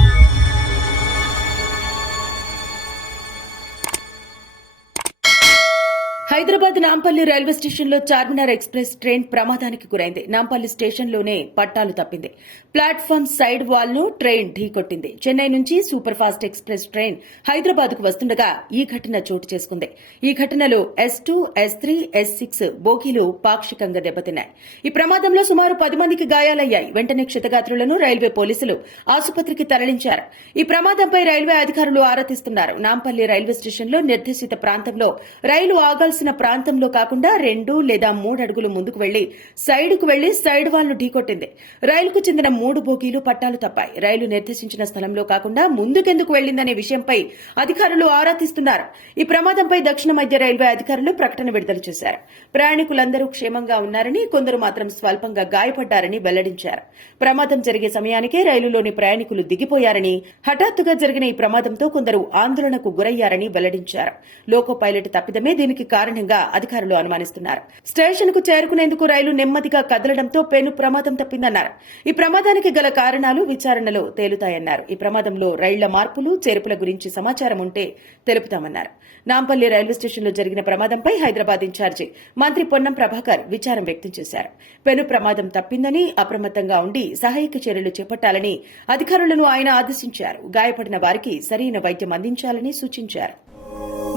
you Hyderabad Nampally railway స్టేషన్లో Charminar express train ప్రమాదానికి గురైంది. నాంపల్లి స్టేషన్లోనే పట్టాలు తప్పింది. ప్లాట్ఫామ్ సైడ్ వాల్ను ట్రైన్ ఢీకొట్టింది చెన్నై నుంచి సూపర్ ఫాస్ట్ ఎక్స్ప్రెస్ ట్రైన్ హైదరాబాద్కు వస్తుండగా ఈ ఘటన చోటు చేసుకుంది. ఈ ఘటనలో S two S three S six బోగీలు పాక్షికంగా దెబ్బతిన్నాయి. ఈ ప్రమాదంలో సుమారు పది మందికి గాయాలయ్యాయి. వెంటనే క్షతగాత్రులను రైల్వే పోలీసులు ఆసుపత్రికి తరలించారు. ఈ ప్రమాదంపై రైల్వే అధికారులు ఆరా తీస్తున్నారు. నాంపల్లి రైల్వే స్టేషన్లో నిర్దేశిత ప్రాంతంలో రైలు ఆగాల్సి ఉండాల్సిన ప్రాంతంలో కాకుండా రెండు లేదా మూడు అడుగులు ముందుకు వెళ్ళి సైడుకు వెళ్ళి సైడ్ వాల్ను ఢీకొట్టింది రైలుకు చెందిన మూడు బోగీలు పట్టాలు తప్పాయి. రైలు నిర్దేశించిన స్థలంలో కాకుండా ముందుకెందుకు వెళ్ళిందనే విషయంపై అధికారులు ఆరా తీస్తున్నారు. ఈ ప్రమాదంపై దక్షిణ మధ్య రైల్వే అధికారులు ప్రకటన విడుదల చేశారు. ప్రయాణికులందరూ క్షేమంగా ఉన్నారని కొందరు మాత్రం స్వల్పంగా గాయపడ్డారని వెల్లడించారు. ప్రమాదం జరిగే సమయానికే రైలులోని ప్రయాణికులు దిగిపోయారని హఠాత్తుగా జరిగిన ఈ ప్రమాదంతో కొందరు ఆందోళనకు గురయ్యారని వెల్లడించారు. లోకో పైలట్ తప్పిదమే దీనికి కారణం. కారణంగా అధికారులు అనుమానిస్తున్నారు. స్టేషన్కు చేరుకునేందుకు రైలు నెమ్మదిగా కదలడంతో పెను ప్రమాదం తప్పిందన్నారు. ఈ ప్రమాదానికి గల కారణాలు విచారణలో తేలుతాయన్నారు. ఈ ప్రమాదంలో రైళ్ళ మార్పులు చేర్పుల గురించి సమాచారం ఉంటే తెలుపుతామన్నారు. నాంపల్లి రైల్వే స్టేషన్లో జరిగిన ప్రమాదంపై హైదరాబాద్ ఇన్ఛార్జి మంత్రి పొన్నం ప్రభాకర్ విచారం వ్యక్తం చేశారు. పెను ప్రమాదం తప్పిందని అప్రమత్తంగా ఉండి సహాయక చర్యలు చేపట్టాలని అధికారులను ఆయన ఆదేశించారు. గాయపడిన వారికి సరైన వైద్యం అందించాలని సూచించారు.